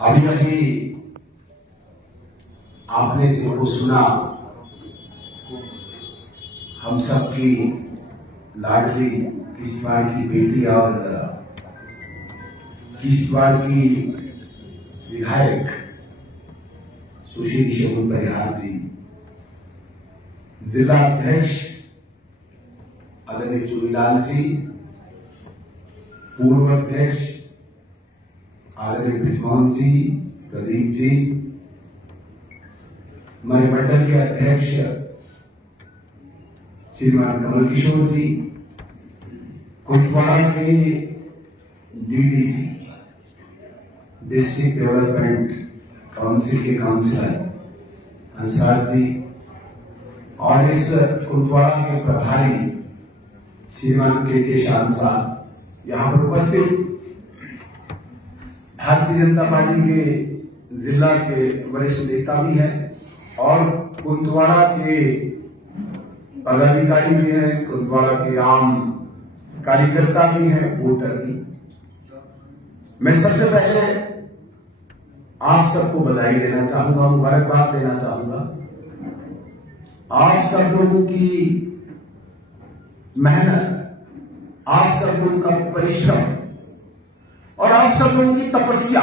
अभी अभी आपने जिनको सुना, हम सबकी लाडली किश्तवाड़ की बेटी और किश्तवाड़ की विधायक सुश्री शगुन परिहार जी, जिला अध्यक्ष आदरणीय चूड़ीलाल जी, पूर्व अध्यक्ष आदरणीय ब्रिजमोहन जी, प्रदीप जी, हमारे मंडल के अध्यक्ष श्रीमान कमल किशोर जी, कुपवाड़ा के डीडीसी डिस्ट्रिक्ट डेवलपमेंट काउंसिल के काउंसिलर अंसार जी और इस कुपवाड़ा के प्रभारी श्रीमान के शान साहब यहाँ पर उपस्थित, भारतीय जनता पार्टी के जिला के वरिष्ठ नेता भी हैं और कुंतवाड़ा के पदाधिकारी भी हैं, कुंतवाड़ा के आम कार्यकर्ता भी हैं, वोटर भी। मैं सबसे पहले आप सबको बधाई देना चाहूंगा, मुबारकबाद देना चाहूंगा। आप सब लोगों की मेहनत, आप सब लोगों का परिश्रम और आप सब लोगों की तपस्या,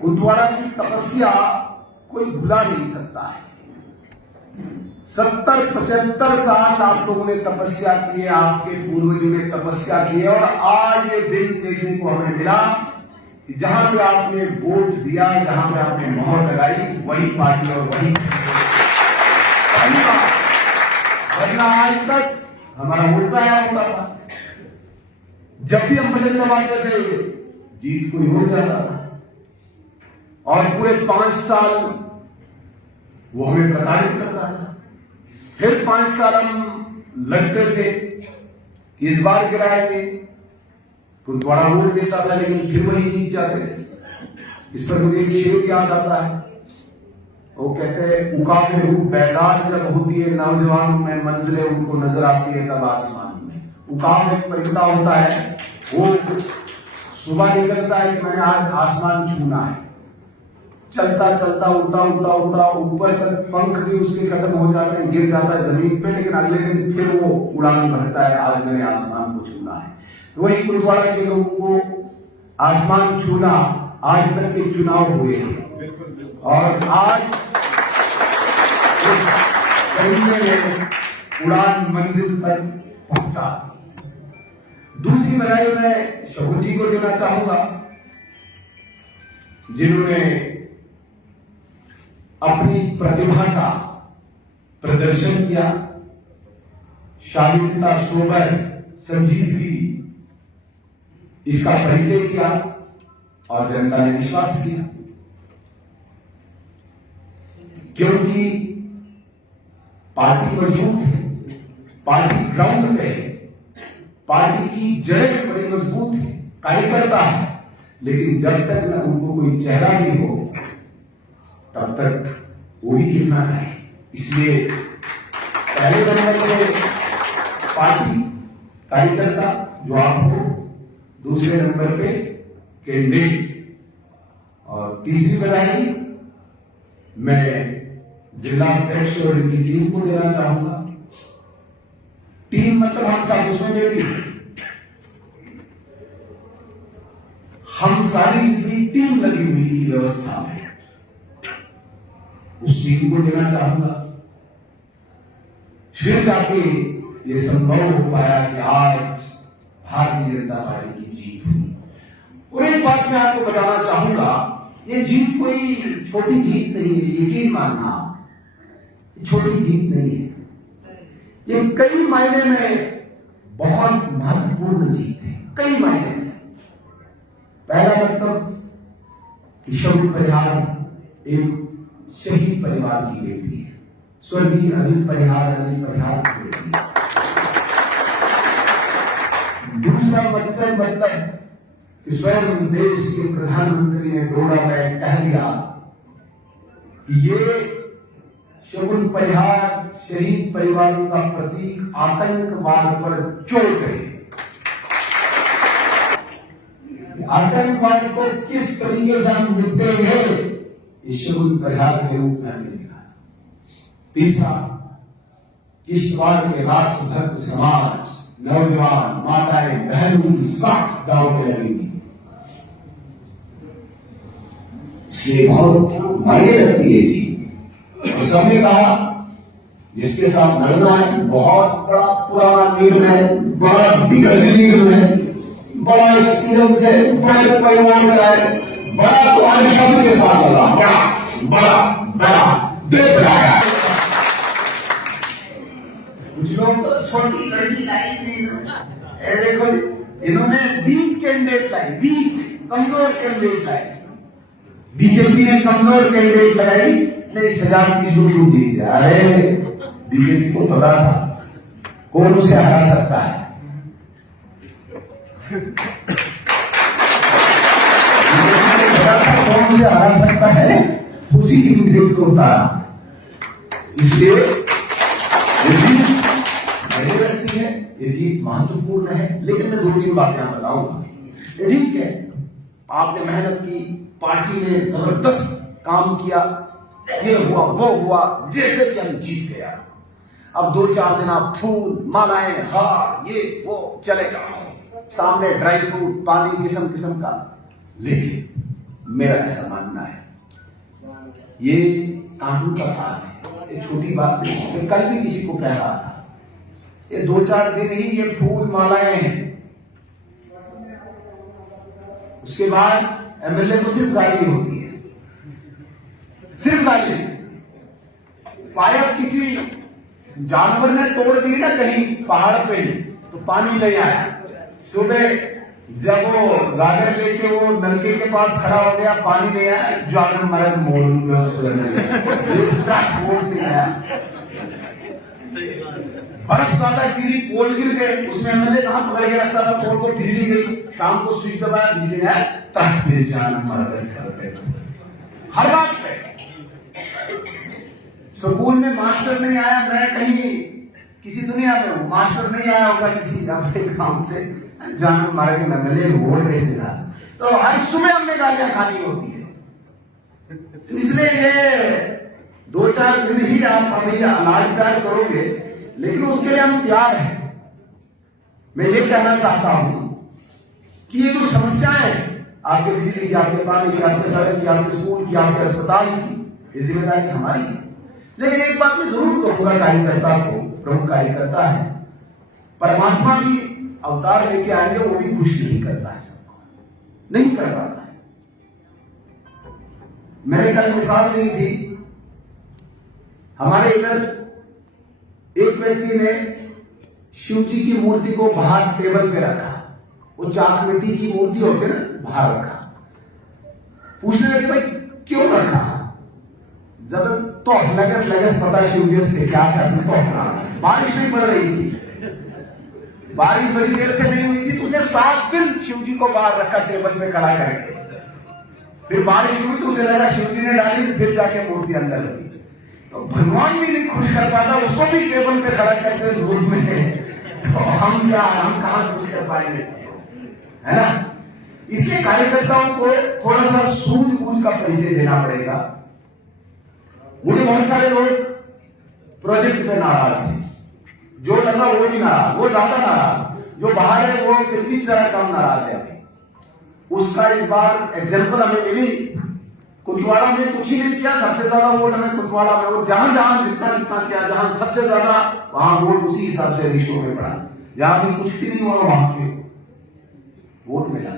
कुंतवाड़ा की तपस्या कोई भुला नहीं सकता है। 70-75 साल आप लोगों ने तपस्या की है, आपके पूर्वजों ने तपस्या की है और आज ये दिन देखने को हमें मिला कि जहां पे आपने वोट दिया, जहां पे आपने मोहर लगाई, वही पार्टी और वही। वरना आज तक हमारा मोर्चा आया होता था, जब भी हम बटन दबाते थे जीत कोई हो जाता था और पूरे 5 साल वो हमें प्रताड़ित करता था। फिर 5 साल हम लगते थे कि इस बार गिराएंगे, कुंतवाड़ा वोट देता था लेकिन फिर वही जीत जाते थे। इस पर मुझे एक शेर याद आता है, वो कहते हैं उकाब में रूह बैदार जब होती है नौजवानों में, मंजिलें उनको नजर आती है तब आसमान में। उकाब एक परिंदा होता है, वो सुबह निकलता है कि मैंने आज आसमान छूना है, चलता चलता उड़ता उड़ता उड़ता ऊपर तक पंख भी उसके खत्म हो जाते हैं, गिर जाता है जमीन पे, लेकिन अगले दिन फिर वो उड़ान भरता है, आज मैंने आसमान को छूना है। तो वही कुंतवाड़ा के लोगों को आसमान छूना आज तक के चुनाव हुए हैं और आज उड़ान मंजिल पर पहुंचा। दूसरी बधाई मैं शगुन जी को देना चाहूंगा, जिन्होंने अपनी प्रतिभा का प्रदर्शन किया, शालीनता, सोबर, संजीदगी इसका परिचय किया और जनता ने विश्वास किया, क्योंकि पार्टी मजबूत है, पार्टी ग्राउंड पे है, पार्टी की जड़ें बड़ी मजबूत है, कार्यकर्ता है, लेकिन जब तक न उनको कोई चेहरा नहीं हो तब तक वो भी कितना है। इसलिए पहले नंबर पे पार्टी कार्यकर्ता जो आप हो, दूसरे नंबर पे कैंडिडेट और तीसरी बधाई मैं जिला अध्यक्ष और उनकी टीम को देना चाहूंगा। टीम मतलब हम सब, उसमें मेरी हम सारी जितनी टीम लगी हुई थी व्यवस्था में, उस टीम को देना चाहूंगा। फिर जाके ये संभव हो पाया कि आज भारतीय जनता पार्टी की जीत हुई। और एक बात मैं आपको बताना चाहूंगा, ये जीत कोई छोटी जीत नहीं है, यकीन मानना, छोटी जीत नहीं है, ये कई मायने में बहुत महत्वपूर्ण जीत है, कई मायने में। पहला मतलब कि शगुन परिहार एक शहीद परिवार की बेटी है, स्वर्गीय अजित परिहार, अनिल परिहार की बेटी है। दूसरा मतलब कि स्वयं देश के प्रधानमंत्री ने डोरा बैठ कह दिया कि ये शगुन परिहार शहीद परिवारों का प्रतीक आतंकवाद पर चोट है। आतंकवाद को किस तरीके से हम निपटेंगे, इस शून्य परिहार के रूप में हमने दिखाया। तीसरा, किश्तवाड़ के राष्ट्रभक्त समाज, नौजवान, माताएं, बहन उनकी साख दाव में लगेंगी। इसलिए बहुत मायने लगती है जी। और सबने कहा जिसके साथ लड़ना है, बहुत बड़ा पुराना लीडर है, बड़ा दिग्गज लीडर है, बड़ा एक्सपीरियंस है, बड़े परिवार का है, बड़ा तो आदमी के साथ लड़ा, बड़ा बड़ा देख रहा है। कुछ लोग तो छोटी लड़की लाई थी, देखो इन्होंने वीक कैंडिडेट लाई, वीक कमजोर कैंडिडेट लाई। बीजेपी ने कमजोर कैंडिडेट लगाई, नहीं 1000 की जो जीत जा रहे। बीजेपी को पता था कौन उसे हरा सकता है। कौन उसे हरा सकता है, उसी की विकेट को उतारा। इसलिए ये जीत बड़ी लगती है, ये जीत महत्वपूर्ण है। लेकिन मैं 2-3 बातें बताऊंगा। ये ठीक है, आपने मेहनत की, पार्टी ने जबरदस्त काम किया, ये हुआ वो हुआ, जैसे कि हम जीत गया। अब 2-4 दिन आप फूल मालाएं, हार, ये वो चलेगा, सामने ड्राई फ्रूट, पानी किस्म किस्म का। लेकिन मेरा ऐसा मानना है, ये कानून का पाठ है, ये छोटी बात नहीं है। मैं कल भी किसी को कह रहा था, ये 2-4 दिन ही ये फूल मालाएं हैं, उसके बाद एमएलए को सिर्फ गाली होती है, सिर्फ गाली। पाइप किसी जानवर ने तोड़ दी ना कहीं पहाड़ पे ही, तो पानी नहीं आया। सुबह जब वो गागर लेके वो नलके के पास खड़ा हो गया, पानी नहीं आया, जानवर मरद मोड़ नहीं आया। बर्फ ज्यादा गिरी, पोल गिर गए, उसमें एमएलए कहां पकड़ के रखता था पोल को, बिजली गई, शाम को स्विच दबाया, बिजली आया, तक मेरे जान मरद करते। हर बात पे स्कूल में मास्टर नहीं आया, मैं कहीं किसी दुनिया में हूं, मास्टर नहीं आया होगा किसी अपने काम से, जान मारे के नगले वोट कैसे जा। तो हर सुबह हमने गालियां खानी होती है। तो इसलिए ये 2-4 दिन ही आप अभी अनाज प्यार करोगे, लेकिन उसके लिए हम तैयार हैं। मैं ये कहना चाहता हूं कि ये जो समस्याएं हैं, आपके बिजली की, आपके पानी की, आपके सड़क की, आपके स्कूल की, आपके अस्पताल की, ये जिम्मेदारी हमारी है। लेकिन एक बात मैं जरूर कहूंगा कार्यकर्ता को, प्रमुख कार्यकर्ता है, परमात्मा भी अवतार लेके आएंगे, वो भी खुश नहीं करता है सबको, नहीं कर पाता है। मैंने कल मिसाल दी थी, हमारे इधर एक व्यक्ति ने शिव जी की मूर्ति को बाहर टेबल पे रखा, वो चाक मिट्टी की मूर्ति होती है ना, बाहर रखा। पूछने लगे भाई क्यों रखा, जब तो लगस पता शिव जी से क्या था, तो बारिश नहीं पड़ रही थी, बारिश बड़ी देर से नहीं हुई थी, तो उसने 7 दिन शिव जी को बाहर रखा टेबल पे खड़ा करके। फिर बारिश हुई तो उसे लगा शिव जी ने डाली, फिर जाके मूर्ति अंदर हुई। तो भगवान भी नहीं खुश कर पाता, उसको भी टेबल पे खड़ा करते धूप में, तो हम कहां खुश कर पाएंगे, है ना। इसलिए कार्यकर्ताओं को थोड़ा सा सूझबूझ का परिचय देना पड़ेगा। मुझे बहुत सारे लोग प्रोजेक्ट पे नाराज हैं, जो लगा वो भी नाराज, वो ज्यादा नाराज, जो बाहर है वो कितनी ज्यादा कम नाराज है। अभी उसका इस बार एग्जाम्पल हमें मिली, कुतवाड़ा में कुछ ही नहीं किया, सबसे ज्यादा वोट हमें कुतवाड़ा में, और जहां जहां जितना किया, जहां सबसे ज्यादा वहां वोट उसी हिसाब से रेशियो में पड़ा। जहां भी कुछ भी नहीं हुआ वहां पे वोट मिला।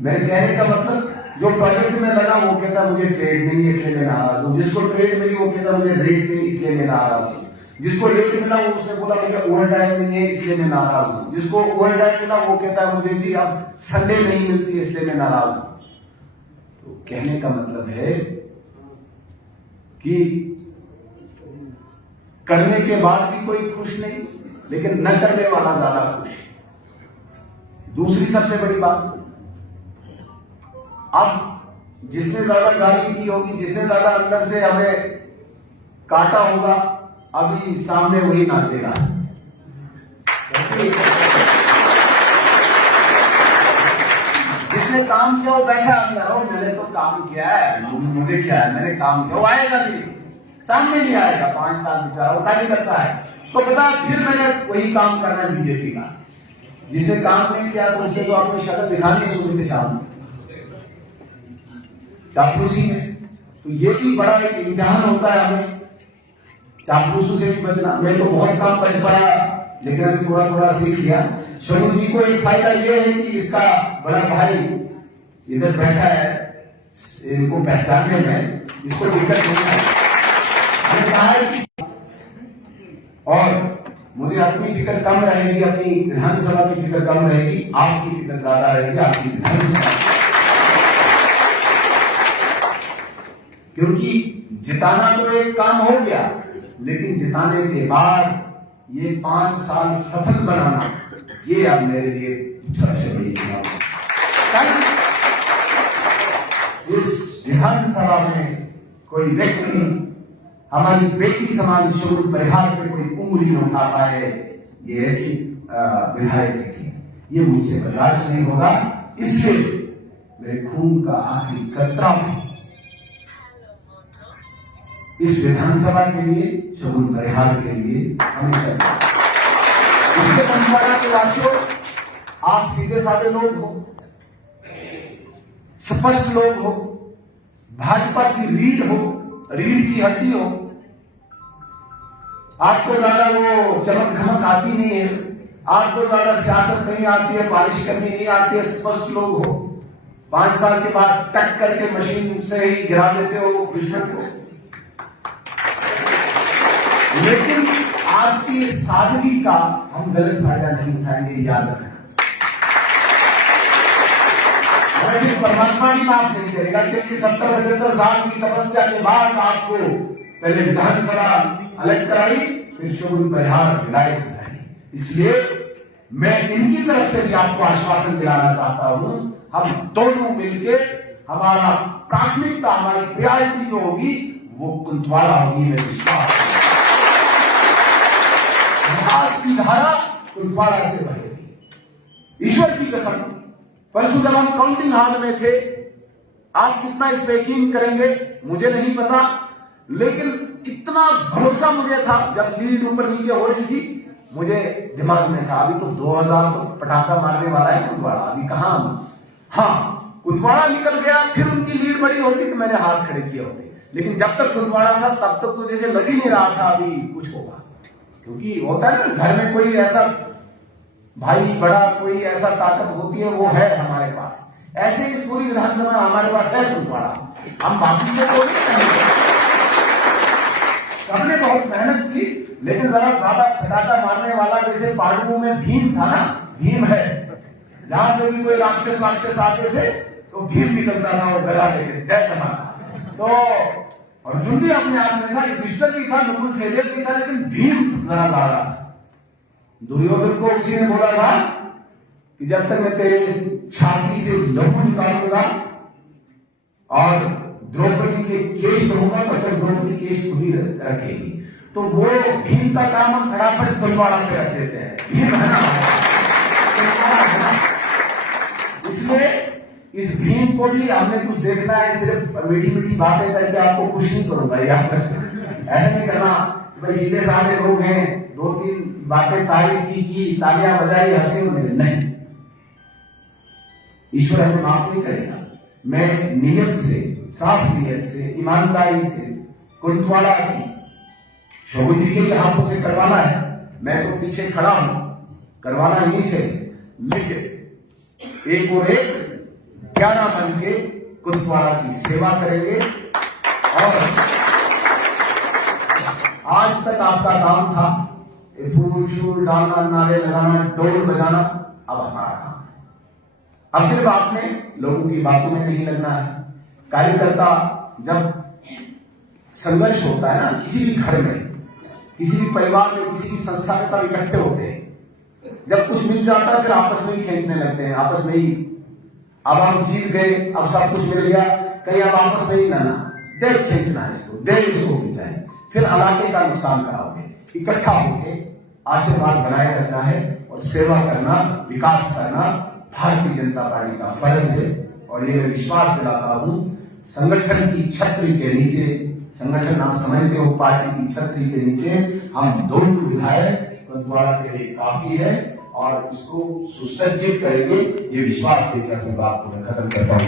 मेरे कहने का मतलब, जो प्रोजेक्ट में लगा वो कहता मुझे ट्रेड नहीं है इसलिए मैं नाराज हूं, जिसको ट्रेड मिली वो कहता मुझे रेट नहीं इसलिए मैं नाराज हूं, जिसको रेट मिला वो उसने बोला मुझे ओवर टाइम नहीं है इसलिए मैं नाराज हूं, जिसको ओवर टाइम मिला वो कहता है मुझे जी अब संडे नहीं मिलती इसलिए मैं नाराज हूं। तो कहने का मतलब है कि करने के बाद भी कोई खुश नहीं, लेकिन न करने वाला ज्यादा खुश है। दूसरी सबसे बड़ी बात, अब जिसने ज्यादा गाली दी होगी, जिसने ज्यादा अंदर से हमें काटा होगा, अभी सामने वही नाचेगा। जिसने जिसने काम किया वो बैठा अंदर, और मैंने तो काम किया है, मुझे क्या है, मैंने काम किया, वो आएगा नहीं, सामने नहीं आएगा। 5 साल बेचारा वो कार्य करता है, उसको पता फिर मैंने वही काम करना है बीजेपी का। जिसे काम नहीं किया तो उसे तो आपको शक्ल दिखानी है सुबह से शाम चापलूसी में। तो ये भी बड़ा एक इम्तिहान होता है हमें चापलूसों से भी बचना। मैं तो बहुत काम बच पाया, लेकिन अभी थोड़ा थोड़ा सीख लिया। शगुन जी को एक फायदा ये है कि इसका बड़ा भाई इधर बैठा है, इनको पहचानने में इसको दिक्कत नहीं है। मैंने कहा है कि और मुझे अपनी फिक्र कम रहेगी, अपनी विधानसभा की फिक्र कम रहेगी, आपकी फिक्र ज्यादा रहेगी, आपकी विधानसभा। क्योंकि जिताना तो एक काम हो गया, लेकिन जिताने के बाद ये 5 साल सफल बनाना, ये अब मेरे लिए सबसे बड़ी चुनौती है। इस विधानसभा में कोई व्यक्ति हमारी बेटी समान शगुन परिहार पे कोई उंगली न उठा पाए, ये ऐसी विधायक थी, ये मुझसे बर्दाश्त नहीं होगा। इसलिए मेरे खून का आखिरी कतरा भी इस विधानसभा के लिए, शगुन परिहार के लिए हमेशा। इसके बंटवारा के वासियों, आप सीधे साधे लोग हो, स्पष्ट लोग हो, भाजपा की रीढ़ हो, रीढ़ की हड्डी हो। आपको ज्यादा वो चमक धमक आती नहीं है, आपको ज्यादा सियासत नहीं आती है, पॉलिश करनी नहीं आती है, स्पष्ट लोग हो। 5 साल के बाद टक करके मशीन से ही गिरा देते हो दुश्मन को। लेकिन आपकी सादगी का हम गलत फायदा नहीं उठाएंगे, याद रखना। परमात्मा भी माफ नहीं करेगा, क्योंकि 70-75 साल की तपस्या के बाद आपको पहले विधानसभा अलग कराई, फिर शगुन परिहार विधायक बनाई। इसलिए मैं इनकी तरफ से भी आपको आश्वासन दिलाना चाहता हूं, हम दोनों मिलकर हमारा प्राथमिकता, हमारी प्रायोरिटी जो होगी वो कुंतवाड़ा होगी। मैं विश्वास की धारा कुंतवाड़ा से बहेगी, ईश्वर की कसम। परसों जब हम काउंटिंग हॉल में थे, आप कितना इस पे यकीन करेंगे मुझे नहीं पता, लेकिन इतना भरोसा मुझे था। जब लीड ऊपर नीचे हो रही थी, मुझे दिमाग में था अभी तो 2000 तो पटाखा मारने वाला है कुंतवाड़ा, अभी कहां। हाँ, कुंतवाड़ा निकल गया, फिर उनकी लीड बड़ी होती तो मैंने हाथ खड़े किए होते। लेकिन जब तक कुंतवाड़ा था तब तक तो जैसे लग ही नहीं रहा था अभी कुछ होगा। क्योंकि होता है ना, घर में कोई ऐसा भाई बड़ा, कोई ऐसा ताकत होती है, वो है हमारे पास। ऐसे इस पूरी विधानसभा हमारे पास है कुंतवाड़ा। हम बाकी से कोई सबने बहुत मेहनत की, लेकिन जरा ज्यादा सटाटा मारने वाला जैसे पांडवों में भीम था ना, भीम है। जहां पे भी कोई राक्षस आते थे तो भीम निकलता था, वो गला लेके जय जवान। तो अर्जुन भी अपने आप में था, युधिष्ठिर भी था, नकुल सहदेव भी था, लेकिन भीम जरा ज्यादा। दुर्योधन को उसी ने बोला था कि जब तक मैं तेरे छाती से लहू निकालूंगा और द्रौपदी के केश रहूंगा तब तक द्रौपदी केश खुली रखेगी। तो वो भीम का काम हम फटाफट कुंतवाड़ा पे रख देते हैं, भीम है ना। इसलिए इस भीम को भी हमने कुछ देखना है, सिर्फ मीठी मीठी बातें करके आपको खुश नहीं करूंगा यार, ऐसा नहीं करना। भाई सीधे साधे लोग हैं, 2-3 बातें तारीफ की, तालियां बजाई, हंसे उन्हें, नहीं। ईश्वर हमें माफ नहीं करेगा। मैं नियत से, साफ नियत से, ईमानदारी से कुंतवाड़ा की शगुन जी के हाथों से करवाना है। मैं तो पीछे खड़ा हूं, करवाना नहीं से, लेकिन एक और एक 11 बन के कुंतवाड़ा की सेवा करेंगे। और आज तक आपका काम था फूल शूल डालना, नारे लगाना, डोल बजाना, अब हमारा काम है। अब सिर्फ आपने लोगों की बातों में नहीं लगना है। कार्यकर्ता जब संघर्ष होता है ना, किसी भी घर में, किसी भी परिवार में, किसी भी संस्था में, तब इकट्ठे होते हैं। जब कुछ मिल जाता है फिर आपस में ही खींचने लगते हैं, आपस में ही। अब हम जीत गए, अब सब कुछ मिल गया, कहीं अब आपस में ही ना देर खींचना है इसको, देर इसको खींचाए, फिर इलाके का नुकसान कराओगे। इकट्ठा होके आशीर्वाद बनाए रखना है और सेवा करना, विकास करना भारतीय जनता पार्टी का फर्ज है। और ये मैं विश्वास दिलाता हूं, संगठन की छतरी के नीचे, संगठन आप समझते हो पार्टी की छतरी के नीचे हम दोनों विधायक बंटवारा के लिए काफी है और इसको सुसज्जित करेंगे, ये विश्वास देकर मैं बात को मैं खत्म करता हूँ।